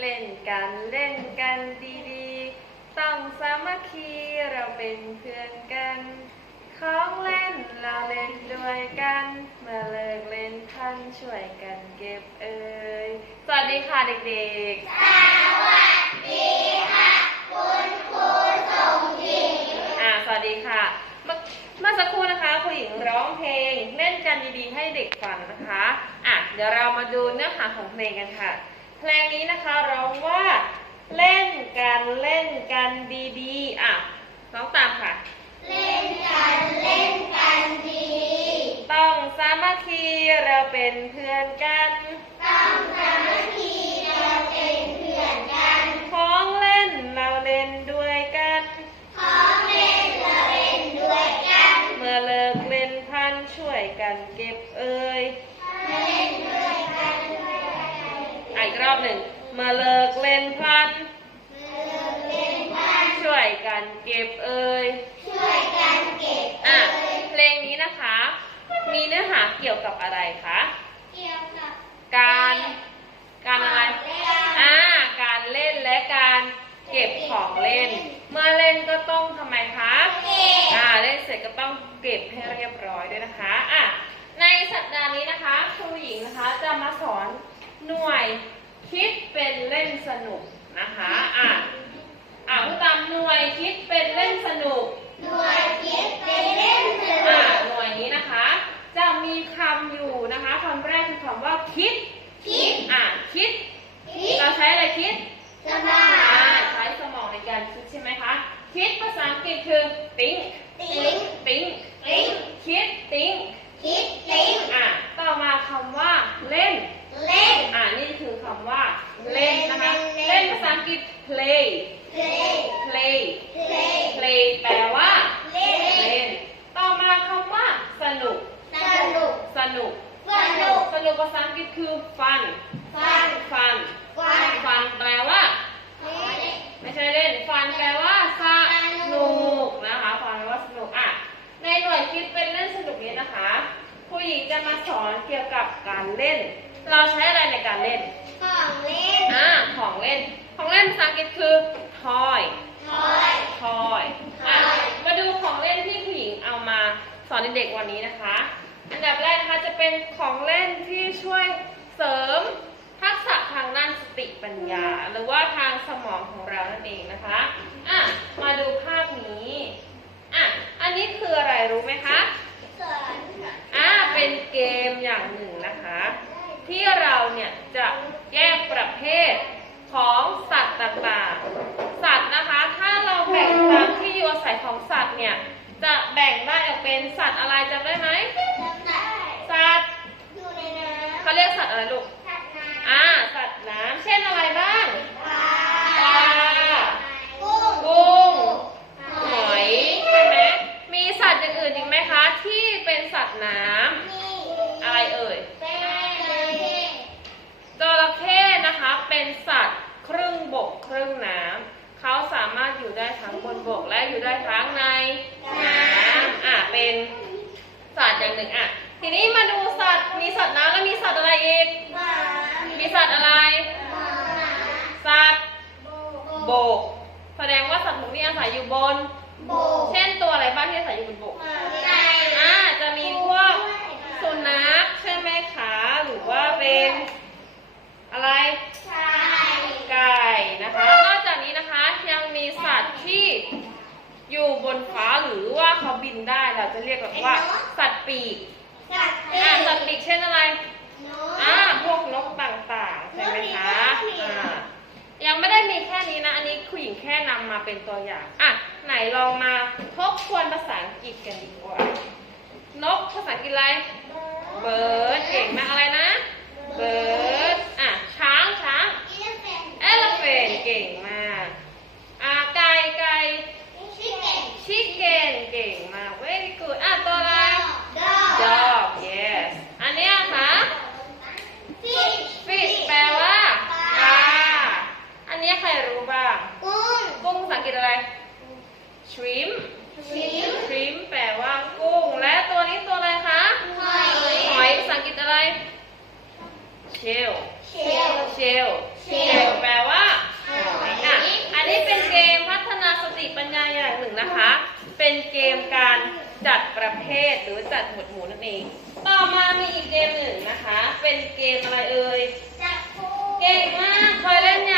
เล่นกันเล่นกันดีๆ ต้องสามัคคีเราเป็นเพื่อนกัน ของเล่นเราเล่นด้วยกัน เมื่อเลิกเล่นท่านช่วยกันเก็บเอ่ยสวัสดีค่ะเด็กๆ อ่าสวัสดีค่ะ เมื่อเมื่อสักครู่นะคะคุณหญิงร้องเพลงเล่นกันดีๆให้เด็กฟังนะคะ อะ เดี๋ยวเรามาดูเนื้อหาของเพลงกันค่ะ เพลงนี้นะคะร้องว่าเล่นกันเล่นกันดีๆอะร้องตามค่ะ เล่นกันเล่นกันดีต้องสามัคคีเราเป็นเพื่อนกัน ต้องสามัคคี หนึ่งเมื่อเลิกเล่นพันเลิกเล่นกัน ช่วยกันเก็บเอ่ยช่วยกันเก็บอะเอ่ยเพลงนี้นะคะ มีเนื้อหาเกี่ยวกับอะไรคะเกี่ยวกับการ การอะไรเล่นอ่า การเล่นและการเก็บของเล่น เมื่อเล่นก็ต้องทำไมคะเก็บอ่า เล่นเสร็จก็ต้องเก็บให้เรียบร้อยด้วยนะคะ อะ ในสัปดาห์นี้นะคะ ครูหญิงนะคะจะมาสอนหน่วย คิดเป็นเล่นสนุกนะคะอะอะผู้ตามหน่วยคิดเป็นเล่นสนุกหน่วยคิดเป็นเล่นสนุอ่ากหน่วยนี้นะคะ จะมีคำอยู่นะคะคำแรกคือคำว่าคิด คิดอ่าคิดคิด เราใช้อะไรคิดสมาอ่าธิใช้สมองในการคิดใช่ไหมคะคิดภาษาอังกฤษคือ think ติ๊ง think ติ๊งคิด think คิดติ๊ง อ่าต่อมาคำว่าเล่น เล่น อ่านี่คือคำว่าเล่นนะคะ เล่ เล่น น ภาษาอังกฤษ play เพลง play เพลง play แปลว่า เล่น เล่น ต่อมาคำว่าสนุก สนุก สนุก สนุก สนุกภาษาอังกฤษคือ fun ฟัน fun ฟัน fun แปลว่า ไม่ใช่เล่น fun แปลว่าสนุกนะคะ fun แปลว่าสนุกอะ ในหน่วยคิดเป็นเล่นสนุกนี้นะคะผู้หญิง จะมาสอนเกี่ยวกับการเล่น เราใช้อะไรในการเล่น ของเล่นอ่า ของเล่น ของเล่นภาษาอังกฤษคือ toy ทอย toy อะ toy มาดูของเล่นที่ผู้หญิงเอามาสอนเด็กๆวันนี้นะคะ อันดับแรกนะคะจะเป็นของเล่นที่ช่วยเสริมทักษะทางด้านสติปัญญา หรือว่าทางสมองของเรานั่นเองนะคะอะมาดูภาพนี้อะอันนี้คืออะไรรู้ไหมคะสอนอ่า เป็นเกมอย่างหนึ่งนะคะ ที่เราเนี่ยจะแยกประเภทของสัตว์ต่างๆ สัตว์นะคะ ถ้าเราแบ่งตามที่อยู่อาศัยของสัตว์เนี่ย จะแบ่งได้ออกเป็นสัตว์อะไรจำได้ไหมจำได้สัตว์อยู่ในน้ำเขาเรียกสัตว์อะไรลูกสัตว์น้อ่า สัตว์น้ำเช่นอะไรบ้างำปลา ปลา กุ้ง กุ้ง หอยใช่ไหม มีสัตว์อย่างอื่นอีกไหมคะ ที่เป็นสัตว์น้ำ นี่ อะไรเอ่ย เป็นเลย จระเข้นะคะเป็นสัตว์ครึ่งบกครึ่งน้ำเขาสามารถอยู่ได้ทั้งบนบกและอยู่ได้ทั้งในน้ำอะเป็นสัตว์อย่างหนึ่งอะทีนี้มาดูสัตว์มีสัตว์น้ำแล้วมีสัตว์อะไรอีก หมา มีสัตว์อะไร หมา สัตว์ โบบ ก แสดงว่าสัตว์บกนี่อาศัยอยู่บ นโบกเช่นตัวอะไรบ้างที่อาศัยอยู่บนบกหมาไก่อ่า จะมีพวกสุนัขใช่ไหมคะ หรือว่าเป็นอะไรไก่ไก่นะคะ นอกจากนี้นะคะยังมีสัตว์ที่อยู่บนฟ้าหรือว่าเขาบินได้เราจะเรียกแบบว่า สัตว์ปีกสัตว์ปีอ่า สัตว์ปีกเช่นอะไรนอ่ากพวกนกต่างๆใช่ไหมคะ อ่า ยังไม่ได้มีแค่นี้นะ อันนี้คุณหญิงแค่นำมาเป็นตัวอย่าง อะ ไหนลองมาทบทวนภาษาอังกฤษกันดีกว่า นกภาษาอังกฤษอะไรเบิร์ดเก่งมากอะไรนะเบิร์ดอะช้างช้างอีเลฟเฟน elephant เก่งมากอ่าไก่ไก่ชิคเก้น chicken เก่งมาก very good อะตัวอะไรดอก dog yes อันเนี้ยค่ะฟิช fish แปลว่าปลาอันเนี้ยใครรู้บ้าง กุ้งกุ้งภาษาอังกฤษอะไร shrimp shrimp แปลว่ากุ้ง และตัวนี้ตัวอะไรคะ หอย หอยภาษาอังกฤษอะไรเชลเชลเชลเชลแปลว่าหอยน่ะอันนี้เป็นเกมพัฒนาสติปัญญาอย่างหนึ่งนะคะ เป็นเกมการจัดประเภทหรือจัดหมวดหมู่นั่นเอง ต่อมามีอีกเกมหนึ่งนะคะ เป็นเกมอะไรเอ่ย จับคู่ เก่งมาก เคยเล่นยัง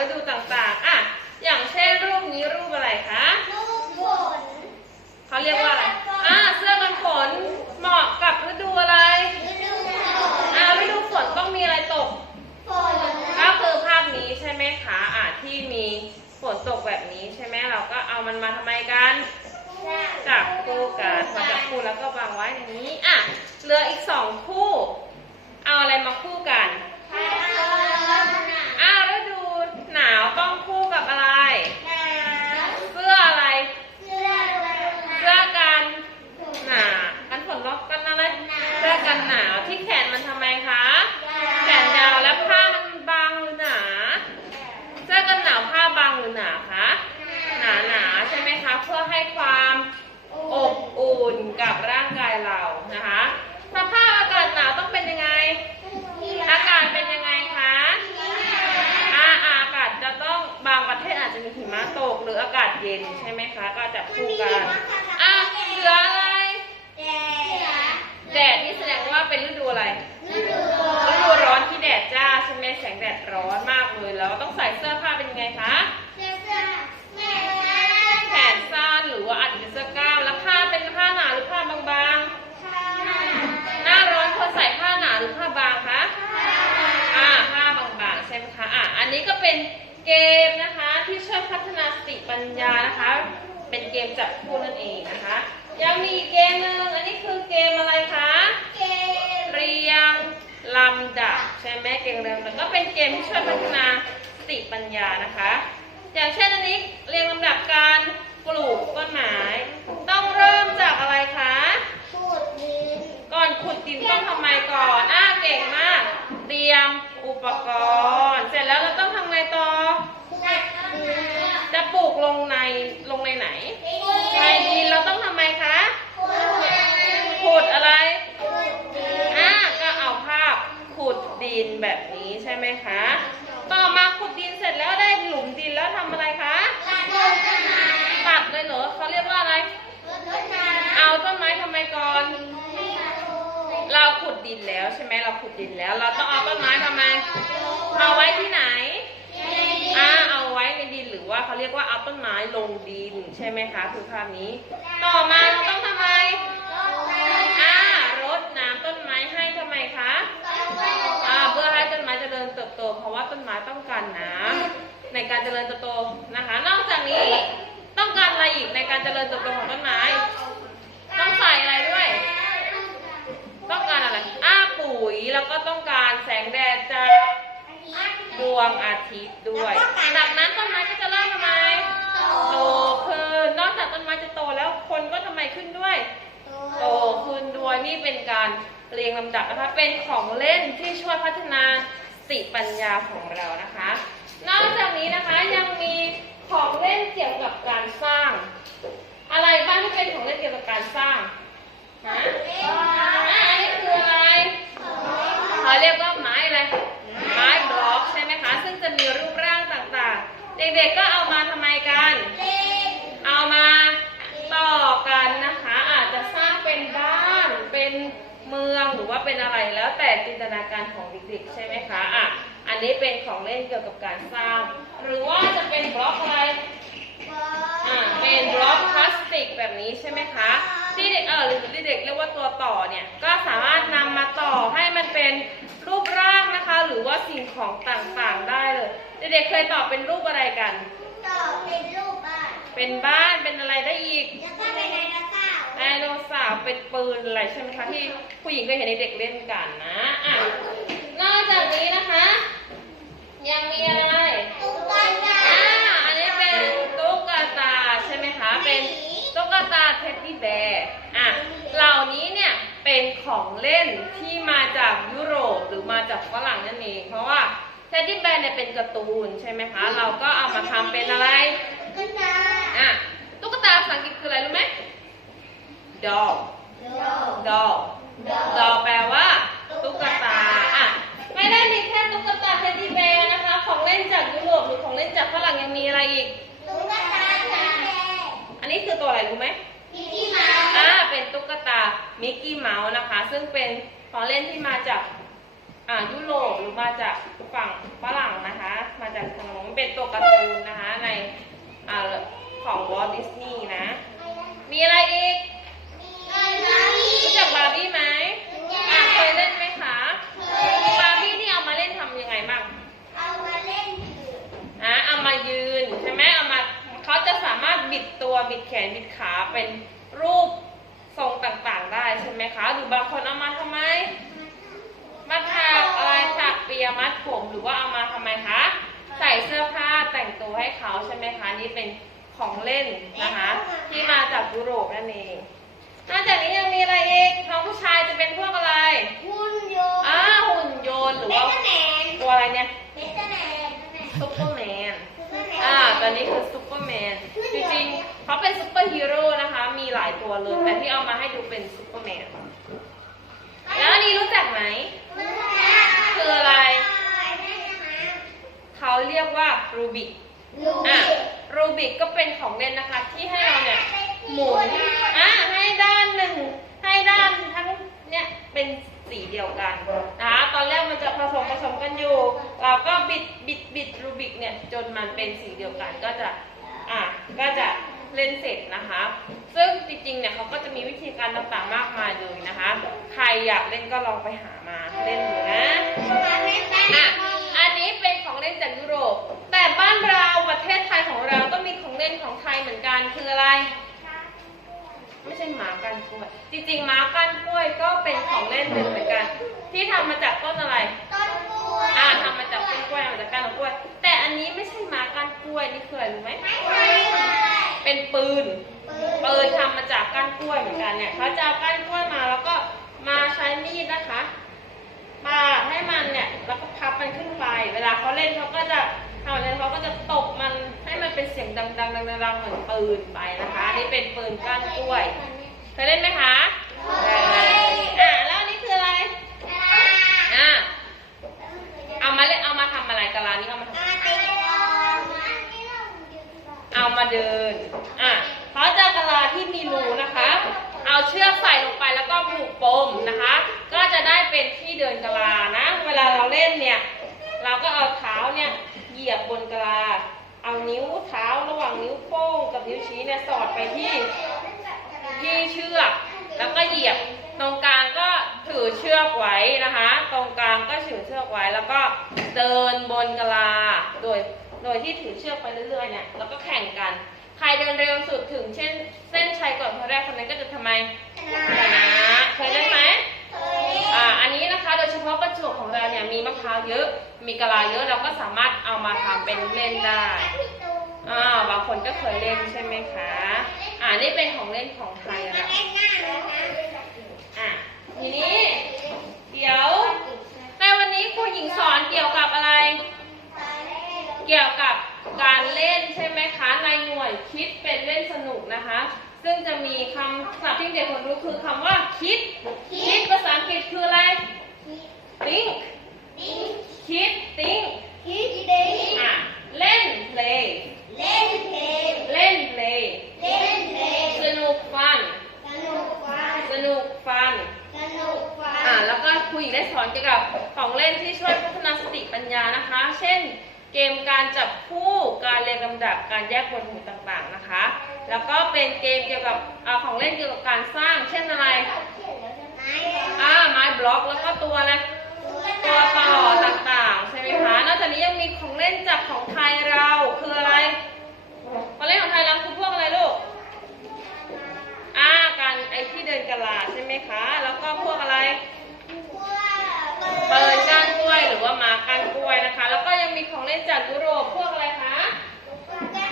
ฤดูต่างๆ อะ อย่างเช่นรูปนี้รูปอะไรคะ ลูกฝนเขาเรียกว่าอะไร อ่าเสื้อกันฝนเหมาะกับฤดูอะไร ฤดูฝนอ่าฤดูฝนต้องมีอะไรตก ฝนก็คือภาพนี้ใช่ไหมคะ อะที่มีฝนตกแบบนี้ใช่ไหมเราก็เอามันมาทำไมกัน จับคู่กันพอจับคู่แล้วก็วางไว้อย่างนี้ อะเหลืออีกสองคู่ เอาอะไรมาคู่กัน ผ้าร้อนหนาว อ้าวฤดูหนาวต้องคู่กับอะไร หนาว เสื้ออะไร เสื้อฤดูหนาว เสื้อกันหนาวกันฝนล็อกกันอะไร เสื้อกันหนาวที่แขนมันทำไมคะ แขนยาวแล้วผ้ามันบางหรือหนา เสื้อกันหนาวผ้าบางหรือหนาคะ หนาหนาๆใช่ไหมคะ เพื่อให้ความอบอุ่นกับร่างกายเรานะคะสภาพอากาศหนาวต้องเป็นยังไง อากาศเป็นยังไงคะอ่าอากาศจะต้องบางประเทศอาจจะมีหิมะตกหรืออากาศเย็นใช่ไหม คะ ก็จะคู่กัน อะเหลืออะไรแดดนี่แสดงว่าเป็นฤดูอะไร ฤดูร้อนที่แดดจ้าใช่ไหมแสงแดดร้อนมากเลย แล้วต้องใส่เสื้อผ้าเป็นยังไงคะแขนสั้นหรือว่าอาจจะเป็นเสื้อกล้ามแล้วผ้าเป็นผ้าหนาหรือผ้าบางๆ หน้าร้อนควรใส่ผ้าหนาหรือผ้าบางคะอ่าผ้าบางๆใช่ไหมคะ อะ อันนี้ก็เป็นเกมนะคะที่ช่วยพัฒนาสติปัญญานะคะ เป็นเกมจับคู่นั่นเองนะคะ ยังมีอีกเกมหนึ่งอันนี้คือเกมอะไรคะเรียงลำดับใช่ไหมเกมเรียงลำดับก็เป็นเกมที่ช่วยพัฒนาสติปัญญานะคะ อย่างเช่นอันนี้เรียงลำดับการปลูกต้นไม้ต้องเริ่มจากอะไรคะก่อนขุดดินต้องทำไมก่อนอ่าเก่งมาก เตรียมอุปกรณ์ เสร็จแล้วเราต้องทำไงต่อ จะปลูกลงในลงในไหน ในดินเราต้องทำไมคะ ขุดอะไร อ่าก็เอาภาพขุดดินแบบนี้ใช่ไหมคะ ต่อมาขุดดินเสร็จแล้วได้หลุมดินแล้วทำอะไรคะ ตัดเลยเหรอเขาเรียกว่าอะไร เอาต้นไม้ทำไมก่อน เราขุดดินแล้วใช่ไหมเราขุดดินแล้ว เราต้องเอาต้นไม้ทำไม เอาไว้ที่ไหน อ่า เอาไว้ในดินหรือว่าเขาเรียกว่าเอาต้นไม้ ลงดินใช่ไหมคะคือภาพนี้ ต่อมาเราต้องทำไมอ่ารดน้ำต้นไม้ให้ทำไมคะอ่าเพื่อให้ต้นไม้เจริญเติบโต เพราะว่าต้นไม้ต้องการน้ำในการเจริญเติบโตนะคะ นอกจากนี้ต้องการอะไรอีกในการเจริญเติบโตของต้นไม้ ต้องใส่อะไรด้วย ต้องการอะไรอ่าปุ๋ยแล้วก็ต้องการแสงแดดจากดวงอาทิตย์ด้วย จากนั้นต้นไม้ก็จะเริ่มทำไม โตขึ้น นอกจากต้นไม้จะโตแล้วคนก็ทำไมขึ้นด้วย โตขึ้นด้วยนี่เป็นการเรียงลำดับนะคะ เป็นของเล่นที่ช่วยพัฒนาสติปัญญาของเรานะคะ นอกจากนี้นะคะยังมีของเล่นเกี่ยวกับการสร้าง อะไรบ้างที่เป็นของเล่นเกี่ยวกับการสร้างฮะอะอันนี้คืออะไรเขาเรียกว่าไม้อะไรไม้บล็อกใช่ไหมคะ ซึ่งจะมีรูปร่างต่างๆ เด็กๆก็เอา ไมกันเอามาต่อกันนะคะ อาจจะสร้างเป็นบ้านเป็นเมืองหรือว่าเป็นอะไรแล้วแต่จินตนาการของเด็กๆใช่ไหมคะอะอันนี้เป็นของเล่นเกี่ยวกับการสร้าง หรือว่าจะเป็นบล็อกอะไรอ่าเป็นบล็อกพลาสติกแบบนี้ใช่ไหมคะที่เด็กเออหรือเด็กเรียกว่าตัวต่อเนี่ยก็สามารถนำมาต่อให้มันเป็นรูปร่างนะคะ หรือว่าสิ่งของต่างๆได้เลย เด็กๆเคยต่อเป็นรูปอะไรกัน เป็นบ้านเป็นอะไรได้อีกไดโนเสาร์เป็นปืนอะไรใช่ไหมคะที่ผู้หญิงเคยเห็นเด็กๆเล่นกันนะอะนอกจากนี้นะคะ ยังมีอะไรอ่าอันนี้เป็นตุ๊กตาใช่ไหมคะเป็นตุ๊กตาเท็ดดี้แบร์อะเหล่านี้เนี่ยเป็นของเล่นที่มาจากยุโรปหรือมาจากฝรั่งนั่นเองเพราะว่า เท็ดดี้แบร์เนี่ยเป็นการ์ตูนใช่ไหมคะ เราก็เอามาทำเป็นอะไรก็ตาอะ ตุ๊กตาภาษาอังกฤษคืออะไรรู้ไหม doll โด doll doll แปลว่า ตุ๊กตา อะ ไม่ได้มีแค่ตุ๊กตาเท็ดดี้แบร์นะคะ ของเล่นจากยุโรปหรือของเล่นจากฝรั่งยังมีอะไรอีก ตุ๊กตาแดงอันนี้คือตัวอะไรรู้ไหมมิกกี้เมาส์อ่าเป็นตุ๊กตา มิกกี้เมาส์นะคะ ซึ่งเป็นของเล่นที่มาจาก อ่ายุโรปหรือมาจากฝั่งฝรั่งนะคะ มาจากทางโน้นเป็นตัวการ์ตูนนะคะในอ่าของวอลดิสนีย์นะ มีอะไรอีกรู้จักบาร์บี้ไหมอะเคยเล่นไหมคะบาร์บี้นี่เอามาเล่นทำยังไงบ้างเอามาเล่นถืออะเอามายืนใช่ไหมเอามาเขาจะสามารถบิดตัวบิดแขนบิดขาเป็นรูปทรงต่างๆ ได้ใช่ไหมคะหรือบางคนเอามาทำไม มาถักอะไรถักเปียมัด ผมหรือว่าเอามาทำไมคะ ใส่เสื้อผ้าแต่งตัวให้เขาใช่ไหมคะนี่เป็นของเล่นนะคะ ที่มาจากยุโรปนั่นเองนอกจากนี้ยังมีอะไรอีกน้องผู้ชายจะเป็นพวกอะไร หุ่นยนต์อ่าหุ่นยนต์หรือเบว่าตเตอร์แมนตัวอะไรเนี่ยเบตเตอร์แมนซุปเปอร์แมนเบตเตอร์แมนอ่าตอนนี้คือซุปเปอร์แมนจริงๆเขาเป็นซุปเปอร์ฮีโร่นะคะ มีหลายตัวเลยแต่ที่เอามาให้ดูเป็นซุปเปอร์แมนแล้วอันนี้รู้จักไหม คืออะไร เขาเรียกว่ารูบิกลูกอะรูบิกก็เป็นของเล่นนะคะที่ให้เราเนี่ยหมุนอะให้ด้านหนึ่งให้ด้านทั้งเนี่ยเป็นสีเดียวกันนะคะตอนแรกมันจะผสมผสมกันอยู่ เราก็บิดบิดบิดรูบิกเนี่ยจนมันเป็นสีเดียวกันก็จะอะก็จะเล่นเสร็จนะคะ ซึ่งจริงๆเนี่ยเขาก็จะมีวิธีการต่างๆมากมายเลยนะคะ ใครอยากเล่นก็ลองไปหามาเล่นดูนะอะอันนี้ เป็นของเล่นจากยุโรป แต่บ้านเราประเทศไทยของเราก็มีของเล่นของไทยเหมือนกันคืออะไร ไม่ใช่หมาก้านกล้วยจริงๆหมาก้านกล้วยก็เป็นของเล่นหนึ่งเหมือนกัน ที่ทำมาจากต้นอะไร ต้นกล้วยอ่าทำมาจากต้นกล้วยมาจากก้านของกล้วย แต่อันนี้ไม่ใช่หมาก้านกล้วยนี่คืออะไรรู้ไหมไม่ใช่เลยเป็นปืนปืนปืนทำมาจากก้านกล้วยเหมือนกันเนี่ยเขาจะเอาก้านกล้วยมาแล้วก็มาใช้มีดนะคะ ปาดให้มันเนี่ย แล้วก็พับมันขึ้นไป เวลาเขาเล่นเขาก็จะทำอะไรเขาก็จะตบมันให้มันเป็นเสียงดังๆดังๆเหมือนปืนไปนะคะอันนี่เป็นปืนก้านกล้วยเคยเล่นไหมคะเคยอะแล้วอันนี้คืออะไรอะเอามาเล่นเอามาทำอะไรกะลานี้เอามาทำเอามาเดินอะเขาจะกะลาที่มีรูนะคะ เอาเชือกใส่ลงไปแล้วก็ผูกปมนะคะ ก็จะได้เป็นที่เดินกะลานะ เวลาเราเล่นเนี่ย เราก็เอาเท้าเนี่ยเหยียบบนกะลา เอานิ้วเท้าระหว่างนิ้วโป้งกับนิ้วชี้เนี่ยสอดไปที่ที่เชือก แล้วก็เหยียบตรงกลางก็ถือเชือกไว้นะคะ ตรงกลางก็ถือเชือกไว้แล้วก็เดินบนกะลา โดยโดยที่ถือเชือกไปเรื่อยๆเนี่ยแล้วก็แข่งกัน ใครเดินเร็วสุดถึงเช่น เส้นชัยก่อนคนแรกคนนั้นก็จะทำไมชนะเคยเล่นไหม อ่าอันนี้นะคะโดยเฉพาะประจวบของเราเนี่ยมีมะพร้าวเยอะ มีกะลาเยอะเราก็สามารถเอามาทำเป็นเล่นได้อ่าบางคนก็เคยเล่นใช่ไหมคะ อ่านี่เป็นของเล่นของไทยแล้วอะทีนี้ เดี๋ยวในวันนี้ครูหญิงสอนเกี่ยวกับอะไร เกี่ยวกับการเล่นใช่ไหมคะในหน่วยคิดเป็นเล่นสนุกนะคะ ซึ่งจะมีคำศัพท์ที่เด็กคนรู้คือคำว่าคิด คิดภาษาอังกฤษคืออะไร think คิด think อะเล่น play เล่น play สนุก fun สนุก fun อ่าแล้วก็ครูหญิงได้สอนเกี่ยวกับของเล่นที่ช่วยพัฒนาสติปัญญานะคะ เช่น เกมการจับคู่การเรียงลำดับการแยกบทหมู่ต่างๆนะคะ แล้วก็เป็นเกมเกี่ยวกับอาของเล่นเกี่ยวกับการสร้าง เช่นอะไรอ่าไม้บล็อกแล้วก็ตัวอะไรตัวต่อต่างๆใช่ไหมคะนอกจากนี้ยังมีของเล่นจากของไทยเราคืออะไรของเล่นของไทยเราคือพวกอะไรลูกอ่าการไอที่เดินกระลาใช่ไหมคะ แล้วก็พวกอะไรเปิดก้านกล้วยหรือว่ามาก้านกล้วยนะคะ่นจากยุโรปพวกอะไรคะ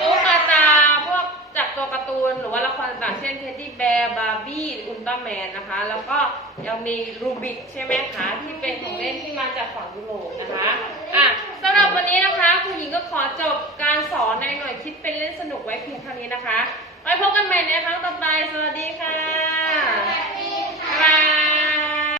ตุ๊กตาพวกจากตัวการ์ตูนหรือว่าละครต่างเช่นเท็ดดี้แบร์บาร์บี้อุลตร้าแมนนะคะ แล้วก็ยังมีรูบิกใช่ไหมคะที่เป็นของเล่นที่มาจากฝั่งยุโรปนะคะอะสำหรับวันนี้นะคะคุณหญิงก็ขอจบการสอนในหน่วยคิดเป็นเล่นสนุกไว้เพียงเท่านี้นะคะไว้พบกันใหม่ในครั้งต่อไปสวัสดีค่ะสวัสดีค่ะ